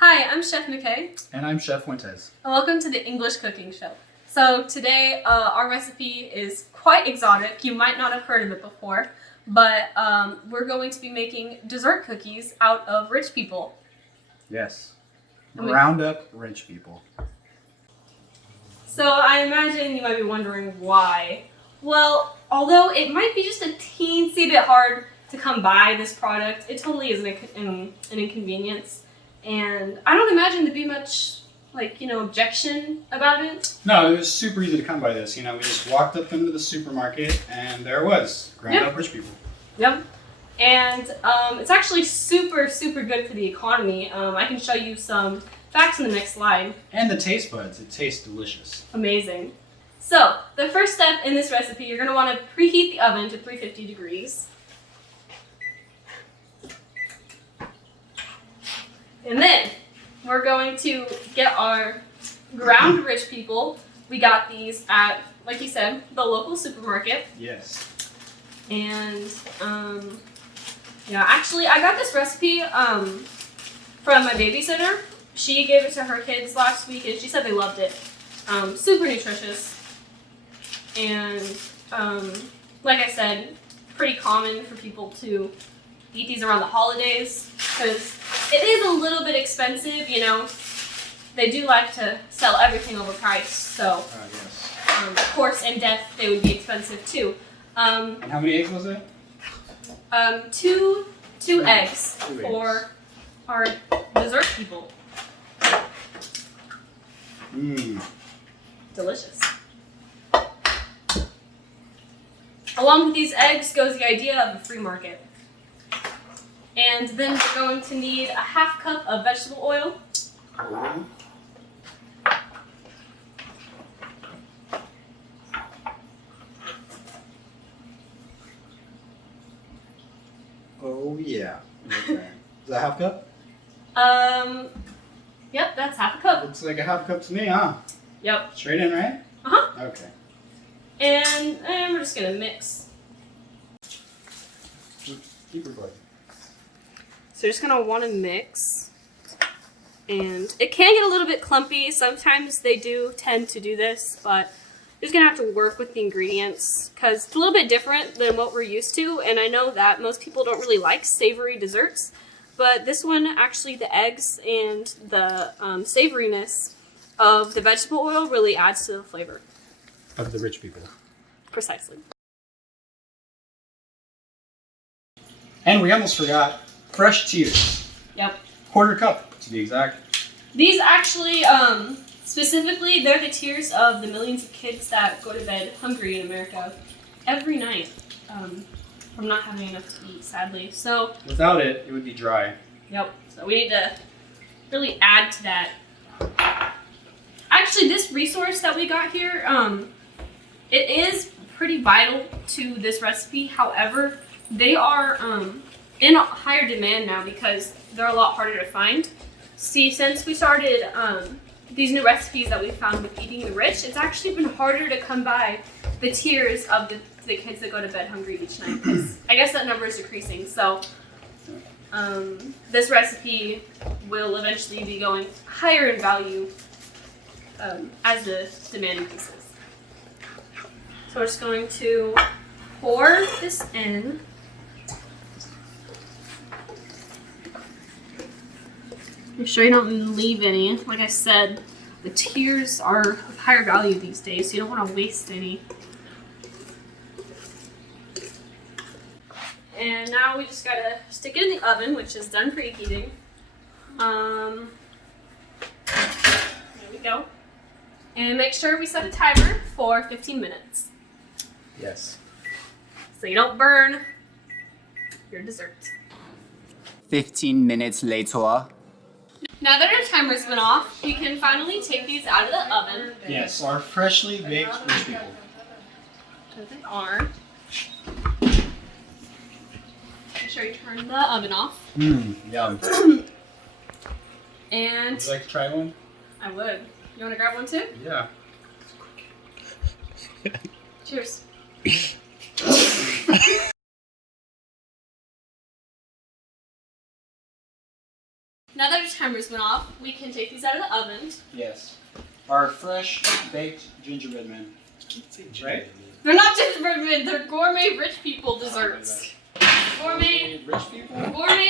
Hi, I'm Chef McKay. And I'm Chef Fuentes. And welcome to the English Cooking Show. So today our recipe is quite exotic. You might not have heard of it before, but we're going to be making dessert cookies out of rich people. Yes. Ground up rich people. So I imagine you might be wondering why. Well, although it might be just a teensy bit hard to come by this product, it totally is an inconvenience. And I don't imagine there'd be much, objection about it. No, it was super easy to come by this. We just walked up into the supermarket and there it was. Ground up rich people. Yep. And it's actually super, super good for the economy. I can show you some facts in the next slide. And the taste buds. It tastes delicious. Amazing. So, the first step in this recipe, you're going to want to preheat the oven to 350 degrees. And then, we're going to get our ground rich people. We got these at, like you said, the local supermarket. Yes. And, actually, I got this recipe from my babysitter. She gave it to her kids last week, and she said they loved it. Super nutritious. And, like I said, pretty common for people to eat these around the holidays, because it is a little bit expensive, They do like to sell everything overpriced, so, Yes. Of course, in death, they would be expensive too. And how many eggs was it? Two eggs Two for our dessert people. Mmm. Delicious. Along with these eggs goes the idea of a free market. And then we're going to need a half cup of vegetable oil. Oh yeah. Okay. Is that half cup? Yep, that's half a cup. Looks like a half cup to me, huh? Yep. Straight in, right? Uh-huh. Okay. And we're just gonna mix. Keep recording. So you're just gonna wanna mix. And it can get a little bit clumpy. Sometimes they do tend to do this, but you're just gonna have to work with the ingredients because it's a little bit different than what we're used to. And I know that most people don't really like savory desserts, but this one, actually the eggs and the savoriness of the vegetable oil really adds to the flavor. Of the rich people. Precisely. And we almost forgot fresh tears. Yep. Quarter cup, to be exact. These actually, specifically, they're the tears of the millions of kids that go to bed hungry in America every night from not having enough to eat, sadly. So, Without it, it would be dry. yep. So we need to really add to that. Actually, this resource that we got here, it is pretty vital to this recipe. However, they are in a higher demand now because they're a lot harder to find. See, since we started these new recipes that we found with Eating the Rich, it's actually been harder to come by the tiers of the kids that go to bed hungry each night. I guess that number is decreasing. So this recipe will eventually be going higher in value as the demand increases. So we're just going to pour this in. Make sure you don't leave any. Like I said, the tiers are of higher value these days, so you don't want to waste any. And now we just gotta stick it in the oven, which is done preheating. There we go. And make sure we set a timer for 15 minutes. Yes. So you don't burn your dessert. 15 minutes later. Now that our timer's been off, we can finally take these out of the oven. Yes, our freshly baked rich people. So they are. Make sure you turn the oven off. Mmm, yum. And Would you like to try one? I would. You want to grab one too? Yeah. Cheers. Now that our timers went off, we can take these out of the oven. Yes. Our fresh baked gingerbread men. Right? They're not gingerbread men, they're gourmet rich people desserts. Gourmet Rich people? gourmet